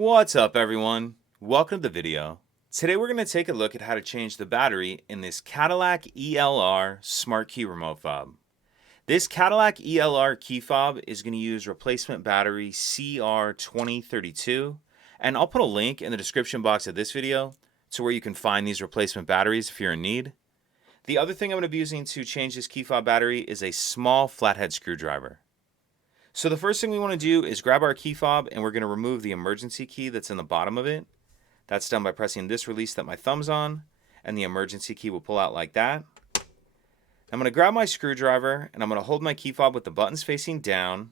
What's up, everyone? Welcome to the video. Today we're going to take a look at how to change the battery in this Cadillac ELR Smart Key Remote Fob. This Cadillac ELR key fob is going to use replacement battery CR2032, and I'll put a link in the description box of this video to where you can find these replacement batteries if you're in need. The other thing I'm going to be using to change this key fob battery is a small flathead screwdriver. So the first thing we want to do is grab our key fob and we're going to remove the emergency key that's in the bottom of it. That's done by pressing this release that my thumb's on, and the emergency key will pull out like that. I'm going to grab my screwdriver and I'm going to hold my key fob with the buttons facing down,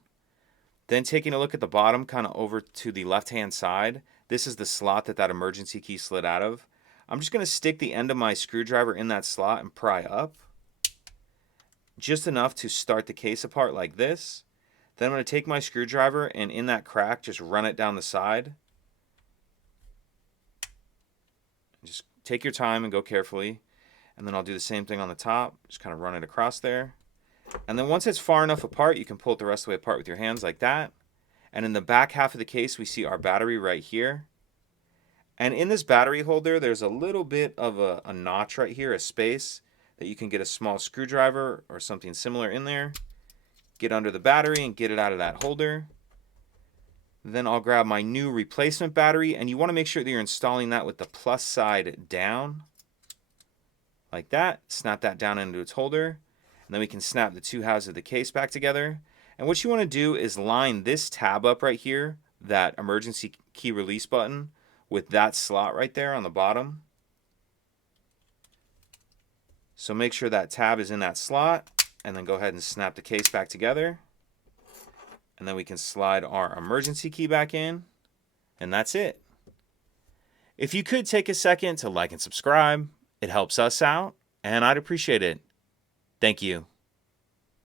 then taking a look at the bottom kind of over to the left hand side. This is the slot that emergency key slid out of. I'm just going to stick the end of my screwdriver in that slot and pry up just enough to start the case apart like this. Then I'm going to take my screwdriver and in that crack just run it down the side. Just take your time and go carefully. And then I'll do the same thing on the top. Just kind of run it across there. And then once it's far enough apart, you can pull it the rest of the way apart with your hands like that. And in the back half of the case, we see our battery right here. And in this battery holder, there's a little bit of a notch right here, a space that you can get a small screwdriver or something similar in there. Get under the battery and get it out of that holder. Then I'll grab my new replacement battery, and you want to make sure that you're installing that with the plus side down like that. Snap that down into its holder, and then we can snap the two halves of the case back together. And what you want to do is line this tab up right here, that emergency key release button, with that slot right there on the bottom. So make sure that tab is in that slot, and then go ahead and snap the case back together. And then we can slide our emergency key back in, and that's it. If you could take a second to like and subscribe, it helps us out, and I'd appreciate it. Thank you.